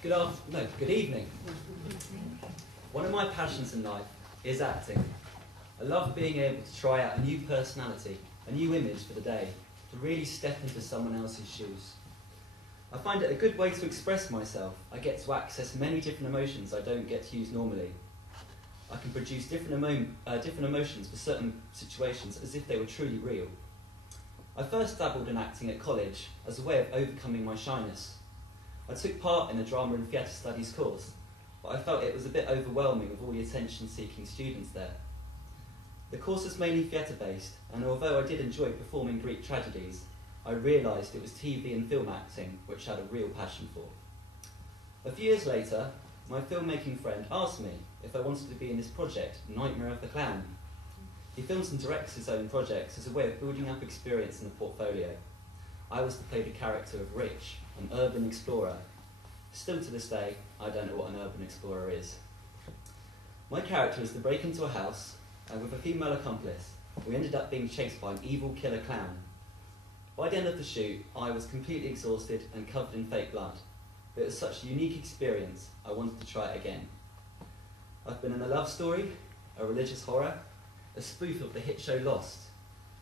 Good evening. One of my passions in life is acting. I love being able to try out a new personality, a new image for the day, to really step into someone else's shoes. I find it a good way to express myself. I get to access many different emotions I don't get to use normally. I can produce different emotions for certain situations as if they were truly real. I first dabbled in acting at college as a way of overcoming my shyness. I took part in a drama and theatre studies course, but I felt it was a bit overwhelming with all the attention-seeking students there. The course is mainly theatre-based, and although I did enjoy performing Greek tragedies, I realised it was TV and film acting which I had a real passion for. A few years later, my filmmaking friend asked me if I wanted to be in this project, Nightmare of the Clown. He films and directs his own projects as a way of building up experience in the portfolio. I was to play the character of Rich, an urban explorer. Still to this day, I don't know what an urban explorer is. My character is to break into a house, and with a female accomplice, we ended up being chased by an evil killer clown. By the end of the shoot, I was completely exhausted and covered in fake blood. But it was such a unique experience, I wanted to try it again. I've been in a love story, a religious horror, a spoof of the hit show Lost.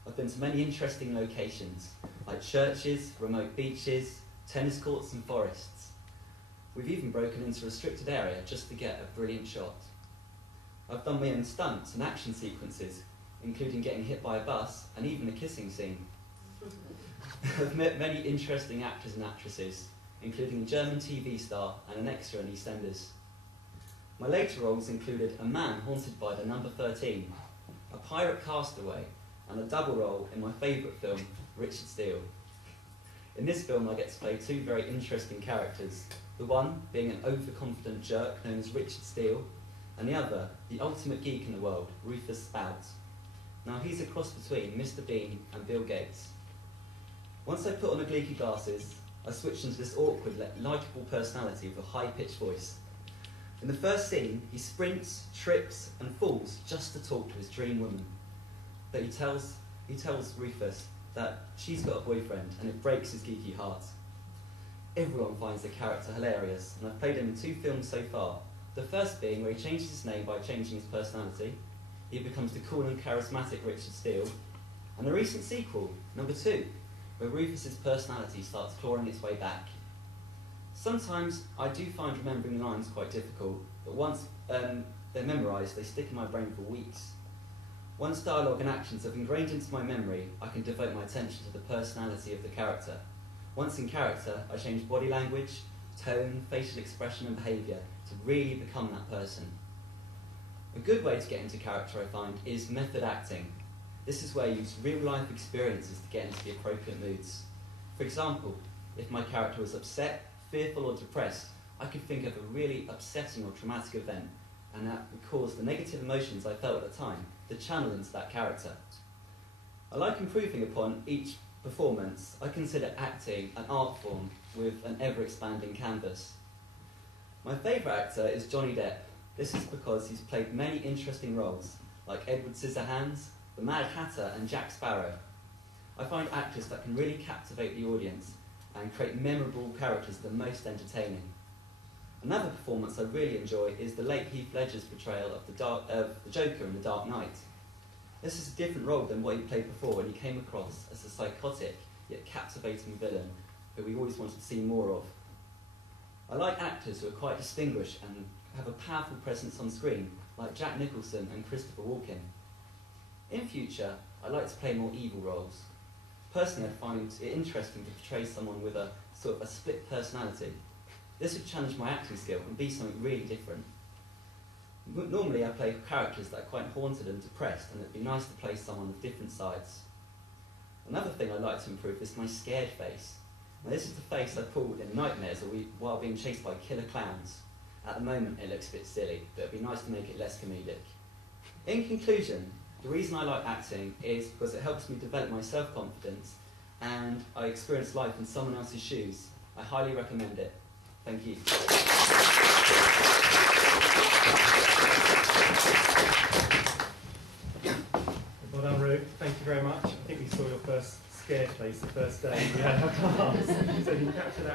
I've been to many interesting locations, like churches, remote beaches, tennis courts and forests. We've even broken into a restricted area just to get a brilliant shot. I've done my own stunts and action sequences, including getting hit by a bus and even a kissing scene. I've met many interesting actors and actresses, including a German TV star and an extra in EastEnders. My later roles included a man haunted by the number 13, a pirate castaway, and a double role in my favourite film, Richard Steele. In this film I get to play two very interesting characters, the one being an overconfident jerk known as Richard Steele, and the other, the ultimate geek in the world, Rufus Spout. Now he's a cross between Mr. Bean and Bill Gates. Once I put on the gleeky glasses, I switched into this awkward, likeable personality with a high-pitched voice. In the first scene, he sprints, trips, and falls just to talk to his dream woman. But he tells Rufus that she's got a boyfriend, and it breaks his geeky heart. Everyone finds the character hilarious, and I've played him in 2 films so far. The first being where he changes his name by changing his personality. He becomes the cool and charismatic Richard Steele. And the recent sequel, number 2, where Rufus's personality starts clawing its way back. Sometimes I do find remembering lines quite difficult, but once they're memorised, they stick in my brain for weeks. Once dialogue and actions have ingrained into my memory, I can devote my attention to the personality of the character. Once in character, I change body language, tone, facial expression and behaviour to really become that person. A good way to get into character, I find, is method acting. This is where I use real-life experiences to get into the appropriate moods. For example, if my character was upset, fearful or depressed, I could think of a really upsetting or traumatic event, and that would cause the negative emotions I felt at the time to channel into that character. I like improving upon each performance. I consider acting an art form with an ever-expanding canvas. My favourite actor is Johnny Depp. This is because he's played many interesting roles, like Edward Scissorhands, the Mad Hatter and Jack Sparrow. I find actors that can really captivate the audience and create memorable characters that are most entertaining. Another performance I really enjoy is the late Heath Ledger's portrayal of the Joker in The Dark Knight. This is a different role than what he played before, and he came across as a psychotic yet captivating villain who we always wanted to see more of. I like actors who are quite distinguished and have a powerful presence on screen, like Jack Nicholson and Christopher Walken. In future, I'd like to play more evil roles. Personally, I find it interesting to portray someone with a sort of a split personality. This would challenge my acting skill and be something really different. Normally I play characters that are quite haunted and depressed, and it'd be nice to play someone with different sides. Another thing I'd like to improve is my scared face. Now, this is the face I pulled in nightmares while being chased by killer clowns. At the moment it looks a bit silly, but it'd be nice to make it less comedic. In conclusion, the reason I like acting is because it helps me develop my self-confidence, and I experience life in someone else's shoes. I highly recommend it. Thank you. Well done, Ruth. Thank you very much. I think we saw your first scared face the first day we had our class, so you captured that.